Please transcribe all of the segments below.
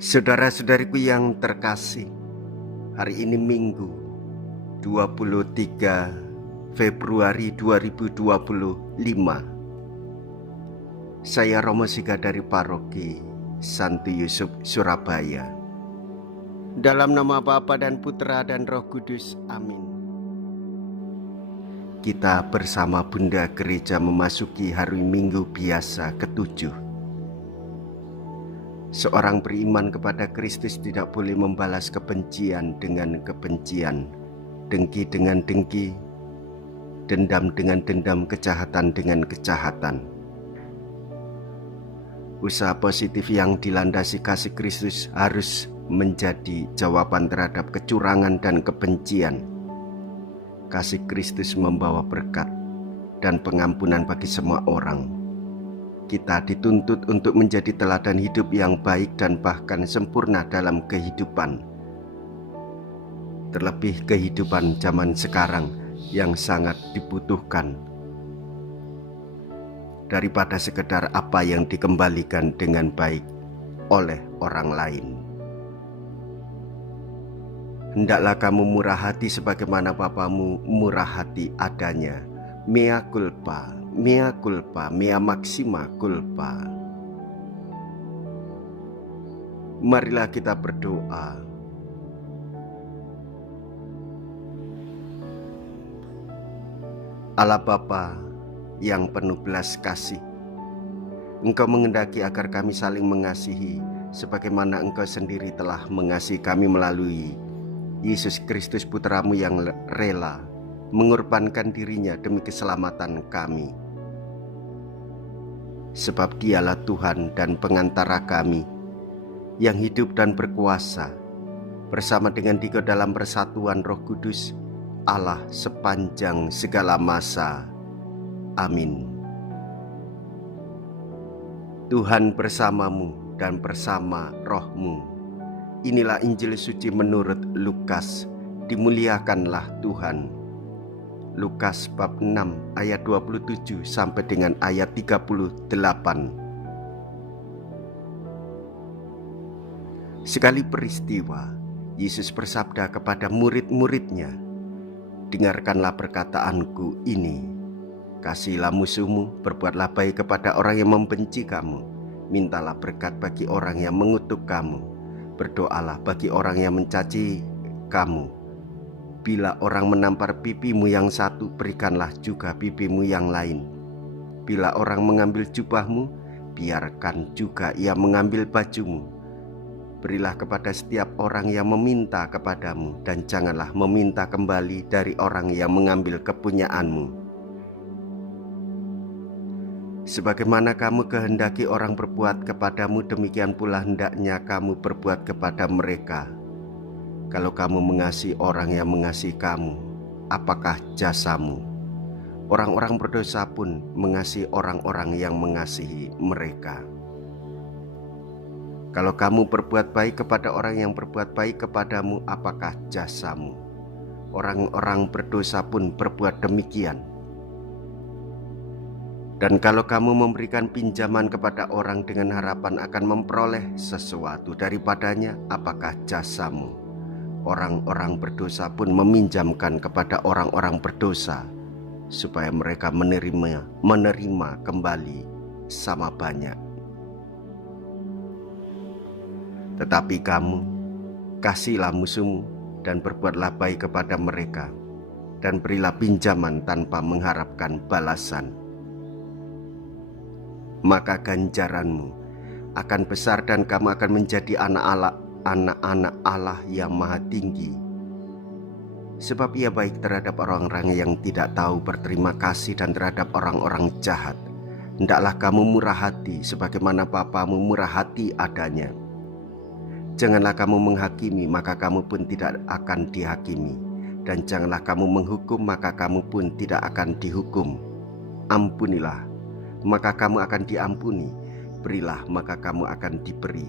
Saudara-saudariku yang terkasih, hari ini Minggu 23 Februari 2025. Saya Romo Siga dari Paroki Santo Yusuf, Surabaya. Dalam nama Bapa dan Putra dan Roh Kudus, amin. Kita bersama Bunda Gereja memasuki hari Minggu biasa ke-7. Seorang beriman kepada Kristus tidak boleh membalas kebencian dengan kebencian, dengki dengan dengki, dendam dengan dendam, kejahatan dengan kejahatan. Usaha positif yang dilandasi kasih Kristus harus menjadi jawaban terhadap kecurangan dan kebencian. Kasih Kristus membawa berkat dan pengampunan bagi semua orang. Kita dituntut untuk menjadi teladan hidup yang baik dan bahkan sempurna dalam kehidupan. Terlebih kehidupan zaman sekarang yang sangat dibutuhkan. Daripada sekedar apa yang dikembalikan dengan baik oleh orang lain. Hendaklah kamu murah hati sebagaimana Bapamu murah hati adanya. Mea culpa, mea culpa, mea maxima culpa. Marilah kita berdoa. Allah Bapa yang penuh belas kasih, Engkau menghendaki agar kami saling mengasihi sebagaimana Engkau sendiri telah mengasihi kami melalui Yesus Kristus Putramu yang rela mengorbankan dirinya demi keselamatan kami. Sebab Dialah Tuhan dan pengantara kami yang hidup dan berkuasa bersama dengan Dia dalam persatuan Roh Kudus, Allah sepanjang segala masa. Amin. Tuhan bersamamu dan bersama rohmu. Inilah Injil suci menurut Lukas. Dimuliakanlah Tuhan. Lukas bab 6 ayat 27 sampai dengan ayat 38. Sekali peristiwa, Yesus bersabda kepada murid-muridnya, "Dengarkanlah perkataanku ini. Kasihilah musuhmu, berbuatlah baik kepada orang yang membenci kamu, mintalah berkat bagi orang yang mengutuk kamu, berdoalah bagi orang yang mencaci kamu. Bila orang menampar pipimu yang satu, berikanlah juga pipimu yang lain. Bila orang mengambil jubahmu, biarkan juga ia mengambil bajumu. Berilah kepada setiap orang yang meminta kepadamu, dan janganlah meminta kembali dari orang yang mengambil kepunyaanmu. Sebagaimana kamu kehendaki orang berbuat kepadamu, demikian pula hendaknya kamu berbuat kepada mereka. Kalau kamu mengasihi orang yang mengasihi kamu, apakah jasamu? Orang-orang berdosa pun mengasihi orang-orang yang mengasihi mereka. Kalau kamu berbuat baik kepada orang yang berbuat baik kepadamu, apakah jasamu? Orang-orang berdosa pun berbuat demikian. Dan kalau kamu memberikan pinjaman kepada orang dengan harapan akan memperoleh sesuatu daripadanya, apakah jasamu? Orang-orang berdosa pun meminjamkan kepada orang-orang berdosa supaya mereka menerima kembali sama banyak. Tetapi kamu, kasihilah musuhmu dan berbuatlah baik kepada mereka, dan berilah pinjaman tanpa mengharapkan balasan. Maka ganjaranmu akan besar dan kamu akan menjadi anak-anak Allah yang maha tinggi. Sebab Ia baik terhadap orang-orang yang tidak tahu berterima kasih dan terhadap orang-orang jahat. Hendaklah kamu murah hati sebagaimana Bapamu murah hati adanya. Janganlah kamu menghakimi, maka kamu pun tidak akan dihakimi. Dan janganlah kamu menghukum, maka kamu pun tidak akan dihukum. Ampunilah, maka kamu akan diampuni. Berilah, maka kamu akan diberi.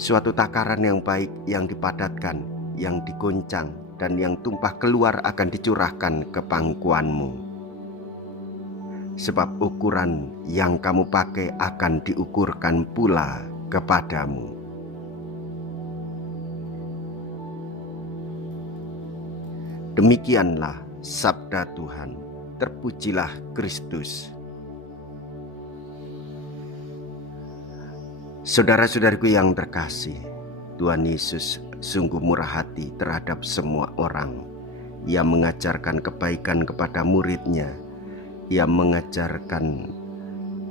Suatu takaran yang baik, yang dipadatkan, yang digoncang, dan yang tumpah keluar akan dicurahkan ke pangkuanmu. Sebab ukuran yang kamu pakai akan diukurkan pula kepadamu. Demikianlah sabda Tuhan. Terpujilah Kristus. Saudara-saudariku yang terkasih, Tuhan Yesus sungguh murah hati terhadap semua orang. Ia mengajarkan kebaikan kepada murid-Nya. Ia mengajarkan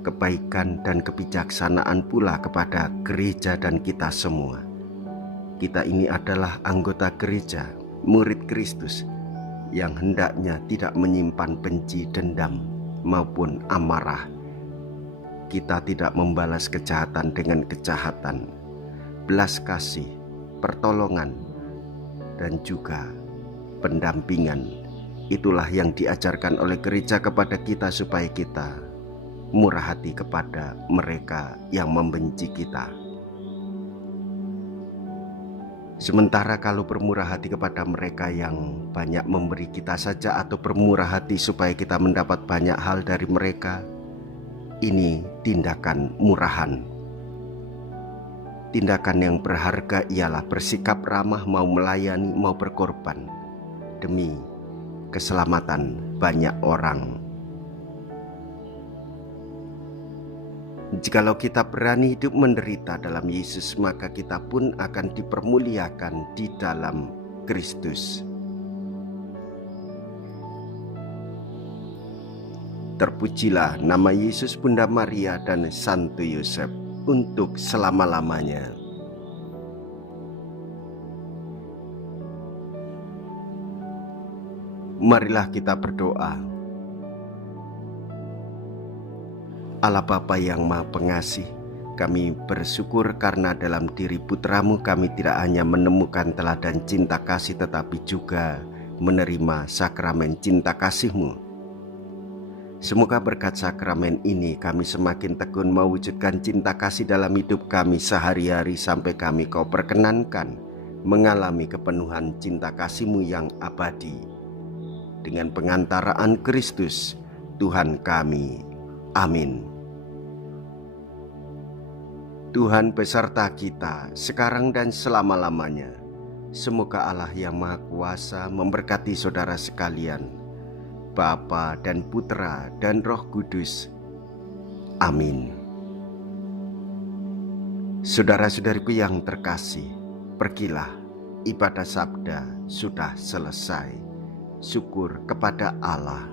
kebaikan dan kebijaksanaan pula kepada gereja dan kita semua. Kita ini adalah anggota gereja, murid Kristus, yang hendaknya tidak menyimpan benci, dendam, maupun amarah. Kita tidak membalas kejahatan dengan kejahatan. Belas kasih, pertolongan, dan juga pendampingan. Itulah yang diajarkan oleh gereja kepada kita supaya kita murah hati kepada mereka yang membenci kita. Sementara kalau bermurah hati kepada mereka yang banyak memberi kita saja, atau bermurah hati supaya kita mendapat banyak hal dari mereka, ini tindakan murahan. Tindakan yang berharga ialah bersikap ramah, mau melayani, mau berkorban demi keselamatan banyak orang. Jikalau kita berani hidup menderita dalam Yesus, maka kita pun akan dipermuliakan di dalam Kristus. Terpujilah nama Yesus, Bunda Maria, dan Santo Yosef untuk selama-lamanya. Marilah kita berdoa. Allah Bapa yang Maha Pengasih, kami bersyukur karena dalam diri Putra-Mu kami tidak hanya menemukan teladan cinta kasih, tetapi juga menerima sakramen cinta kasih-Mu. Semoga berkat sakramen ini kami semakin tekun mewujudkan cinta kasih dalam hidup kami sehari-hari, sampai kami Kau perkenankan mengalami kepenuhan cinta kasih-Mu yang abadi. Dengan pengantaraan Kristus Tuhan kami. Amin. Tuhan beserta kita sekarang dan selama-lamanya. Semoga Allah yang Maha Kuasa memberkati saudara sekalian, Bapa dan Putra dan Roh Kudus. Amin. Saudara-saudariku yang terkasih, pergilah, ibadah sabda sudah selesai. Syukur kepada Allah.